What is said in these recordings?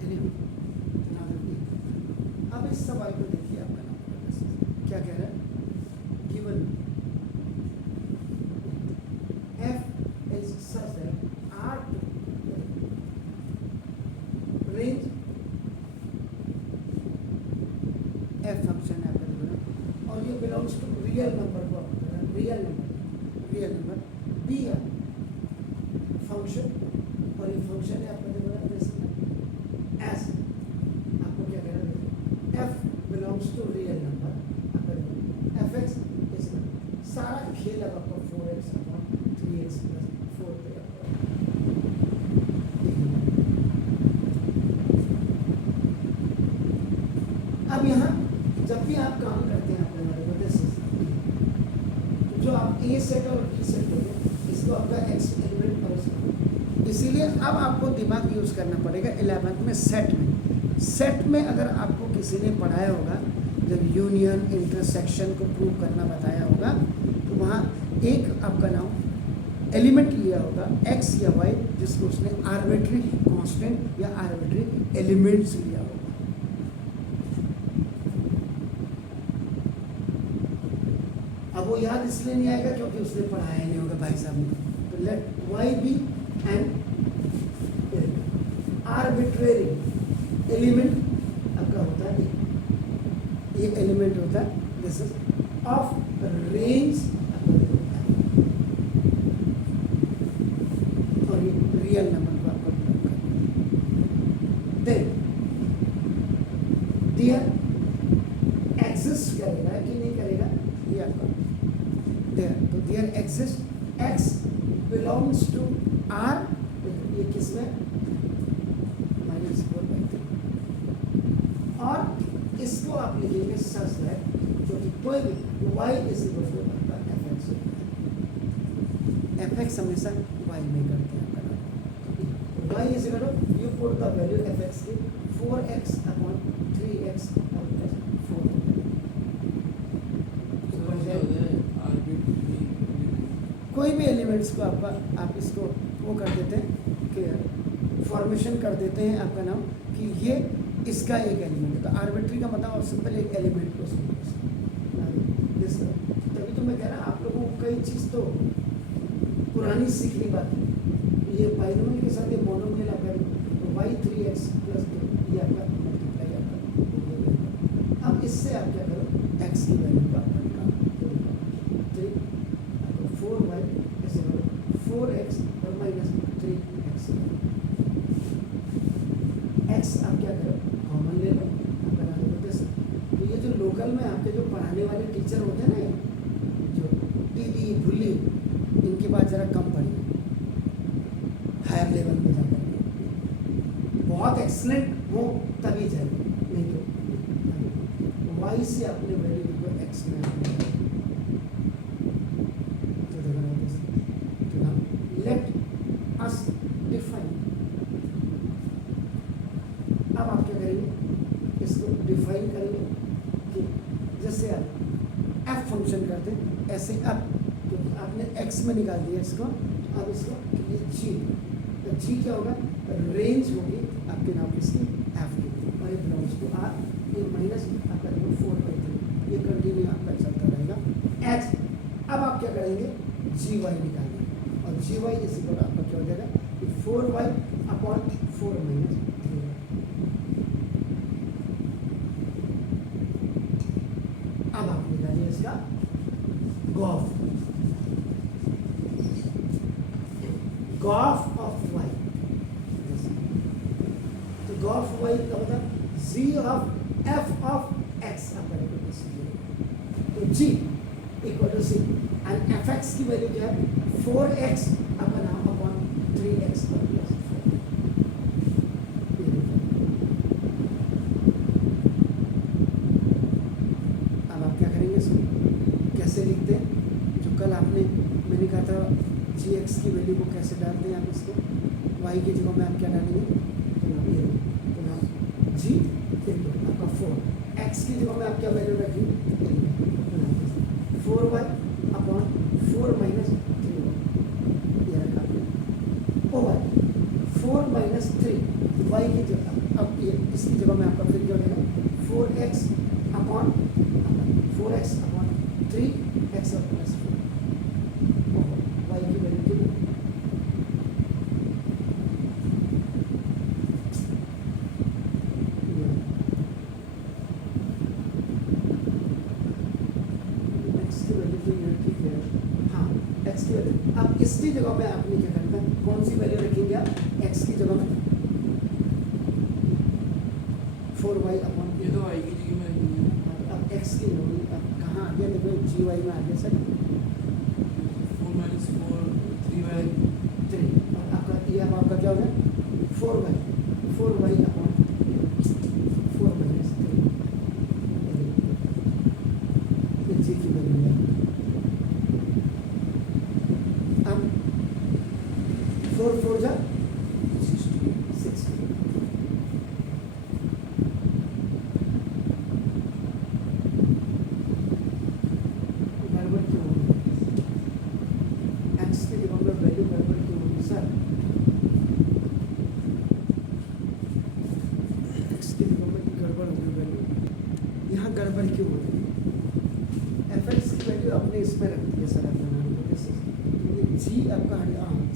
चलिए अब इस सवाल को देखिए, आपका नाम क्या कह रहा है, given f is such that R range f function है आपका गिवन और ये बिलोंग्स टू रियल नंबर को रियल नंबर बी है फंक्शन और ये फंक्शन है आपका गिवन एस आपको क्या कहना है, f belongs to real number आपका एफ एक्स इज सारा खेल अब आपका 4x 3x + 4 पे अब यहाँ जब भी आप काम करते हैं अपने वाले तो जो आप ए सेट और बी सेट होंगे इसको आपका एक्स एलिमेंट और इसको, इसीलिए अब आपको दिमाग यूज़ करना पड़ेगा 11th में सेट में अगर आपको किसी ने पढ़ाया होगा जब यूनियन इंटरसेक्शन को प्रूव करना बताया होगा तो वहाँ एक आपका नाम एलिमेंट लिया होगा x या y जिसको उसने आर्बिट्री कांस्टेंट या आर्बिट्री एलिमेंट्स लिया होगा। अब वो याद इसलिए नहीं आएगा क्योंकि उसने पढ़ाया नहीं होगा भाई साहब ने। तो let y be an arbitrary element आपका होता है, ये एलिमेंट होता है दिस इज ऑफ रेंज और ये रियल नंबर को आपको प्रूव करना है। देन देयर एग्जिस्ट करेगा कि नहीं करेगा ये आपका देयर, तो there exist X belongs to R, ये किसमें और इसको आप लिखेंगे सच दैट जो कि कोई भी y इज इक्वल टू आपका fx हमेशा y में करते हैं आपका y is equal to you put the value fx की 4x अपॉन 3x और प्लस 4 कोई भी एलिमेंट्स को आपका आप इसको वो कर देते हैं कि फॉर्मेशन कर देते हैं आपका नाम कि ये इसका एक एलिमेंट है, तो आर्बिट्री का मतलब और सिंपल एक एलिमेंट को तभी तो मैं कह रहा आप लोगों को कई चीज़ तो पुरानी सीखनी बात है। ये बाइनोमियल के साथ ये मोनोमियल आपका तो y 3x + 2 ये आपका मल्टीप्लाई आपका। अब इससे आप क्या करो x की वैल्यू का निकालो 4y ऐसे करो 4x और -3x x आप क्या करो कॉमन ले लो बना दो। तो ये जो लोकल में आपके जो पढ़ाने वाले टीचर होते हैं ना जो दीदी भूली इनकी बात ज़रा कम पढ़िए, हायर लेवल में जाकर बहुत एक्सलेंट हो तभी जाएंगे, नहीं तो वाई से अपने वैल्यू को एक्स में तो लेट अस डिफाइन। अब आप क्या करेंगे इसको डिफाइन करेंगे कि जैसे आप f फंक्शन करते हैं ऐसे अब क्योंकि आपने x में निकाल दिया इसको, अब इसको ये g, तो g क्या होगा रेंज होगी आपके नाम किसकी f की और ये बिलोंग्स टू r, ये माइनस आपका 4/3 ये कंटिन्यू आपका चलता रहेगा h। अब आप क्या करेंगे gy निकालेंगे और gy इस आपका क्या हो जाएगा 4y अपॉन 4 - 3। अब आप निकालिए इसका गॉफ ऑफ y, तो गॉफ y का मतलब g of f of x आपका तो g equal to c and fx की वैल्यू क्या है 4x अपना अपॉन 3x और प्लस 4। अब आप क्या करेंगे इसको कैसे लिखते हैं, जो कल आपने मैंने कहा था gx की वैल्यू को कैसे डालते हैं आप इसको y की जगह में आप क्या डालेंगे g आपका 4 x की जगह में आप क्या वैल्यू रखेंगे 4y अपॉन 4 - 3 ये रखा ओवर 4 - 3 y की जगह अब ये इसकी जगह में आपका फिर क्या हो जाएगा 4x अपॉन 3x और प्लस 4 y की वैल्यू कितनी x की वैल्यू तो ये ठीक है। हाँ x की वैल्यू अब इसकी जगह में आपने क्या करना है कौन सी वैल्यू रखेंगे आप x की जगह में 4y अपॉन ये तो y की जगह में रखेंगे। अब x की होगी अब कहाँ आ गया देखो gy में आ गया सर 4 minus 4 3y 3 और आपका ये अब आपका क्या होगा 4y अपॉन 4 माइनस 3 ये g की वैल्यू है। अब 4 4 जा 60 गड़बड़ क्यों होगी x की जगह में वैल्यू गड़बड़ क्यों होगी सर x की जगह में गड़बड़ होगी वैल्यू यहाँ गड़बड़ क्यों होगी fx की वैल्यू आपने इसमें रख दी है सर आपने मान लो जैसे ये g आपका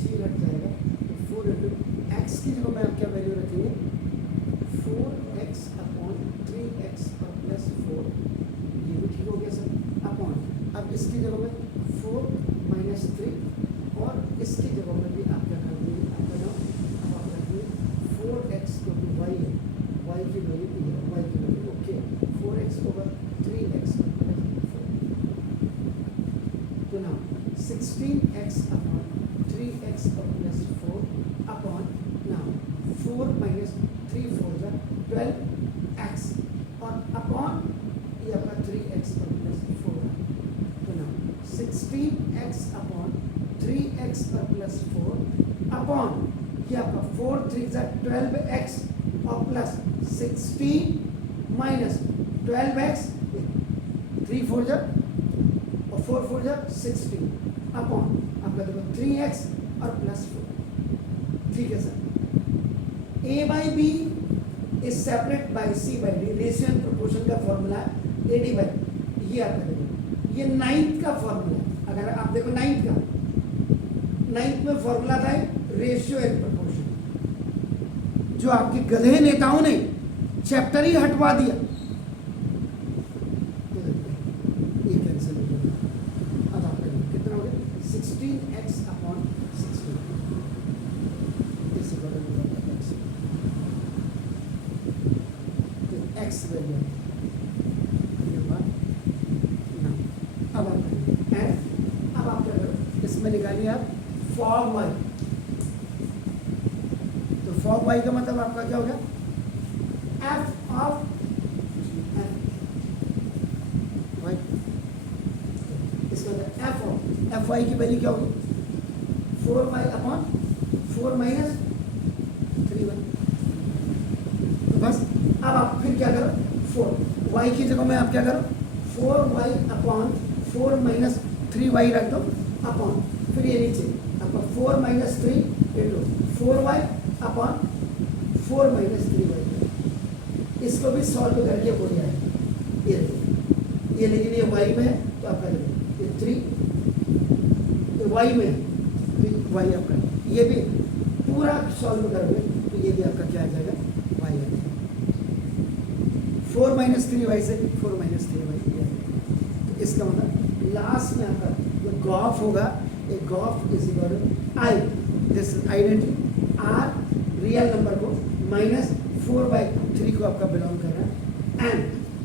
g हट जाएगा तो 4 इंटू x की जगह में आप क्या वैल्यू रखेंगे 4x अपॉन 3x और प्लस 4 ये भी ठीक हो गया सर अपॉन अब इसकी जगह में 4 माइनस 3 और इसकी जगह में भी आप क्या कर देंगे आप बनाओ अब आप रखिए 4x को भी y है y की वैल्यू भी है y की value okay 4x over 3x plus 4 तो नाउ 16x अपॉन 3x और प्लस 4 अपॉन नाउ 4 माइनस 3 4 जा 12x और अपॉन ये आपका 3x और प्लस 4 तो नाउ 16x अपॉन 3x और प्लस 4 अपॉन ये आपका 4 3 जा 12x और प्लस 16 माइनस 12x 3 4 जा और 4 4 जा 16 अपॉन आपका देखो 3x और प्लस 4 ठीक है sir a by B is separate by C by D ratio and proportion का फॉर्मूला ए डी बाई ये आपका देखो ये 9th का फॉर्मूला है अगर आप देखो 9th का 9th में फॉर्मूला था रेशियो एंड प्रोपोर्शन जो आपके गधे नेताओं ने चैप्टर ही हटवा दिया ये कैंसिल हो गया अब आपका कितना हो गया 16x अपॉन 16 इस बदल x तो x वैल्यू ये बात ना अब आप करिए एंड अब आप क्या करो इसमें निकालिए आप फॉग y तो फॉग y का मतलब आपका क्या हो गया f ऑफ y इसका f ऑफ fy की वैल्यू क्या होगी 4y अपॉन 4 माइनस 3y तो बस अब आप फिर क्या करो 4 y की जगह में आप क्या करो 4y अपॉन 4 माइनस 3y रख दो अपॉन फिर ये नीचे आपका 4 minus 3 into 4y upon 4 minus 3y इसको भी सॉल्व करके हो जाएगा ये लेकिन ये y में है तो आपका देखो ये 3 ये y में है y आपका ये भी पूरा सॉल्व करोगे तो ये भी आपका क्या आ जाएगा y आ जाएगा 4 माइनस 3y से 4 माइनस 3y तो इसका मतलब लास्ट में आपका जो गॉफ होगा A gof is equal to I this identity R real number को माइनस 4/3 को आपका बिलोंग कर रहा है एंड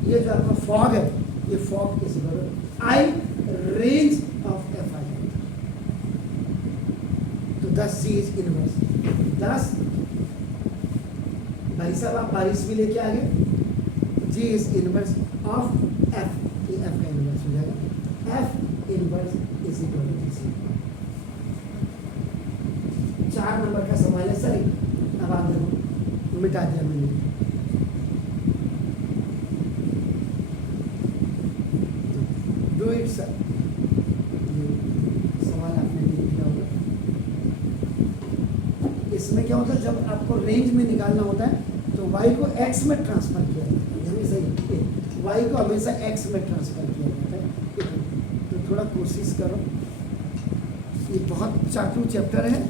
ये जो आपका फॉग है ये fog is equal to I range of F I तो 10 सी इज इनवर्स 10 भाई साहब आप बारिश भी लेके आ गए G is inverse of F ये एफ का इनवर्स हो जाएगा F inverse is equal to C 4 number का सवाल है सर अब आप देखो मिटा दिया मैंने डू इट सर सवाल आपने लिख दिया होगा इसमें क्या होता है जब आपको रेंज में निकालना होता है तो तो y को x में ट्रांसफर किया जाता है, हमेशा y को हमेशा x में ट्रांसफर किया जाता है। तो थोड़ा कोशिश करो, ये बहुत चाटू चैप्टर है,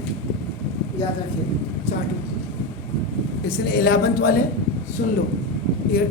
याद रखिए चाटू, इसलिए 11th वाले सुन लो, ये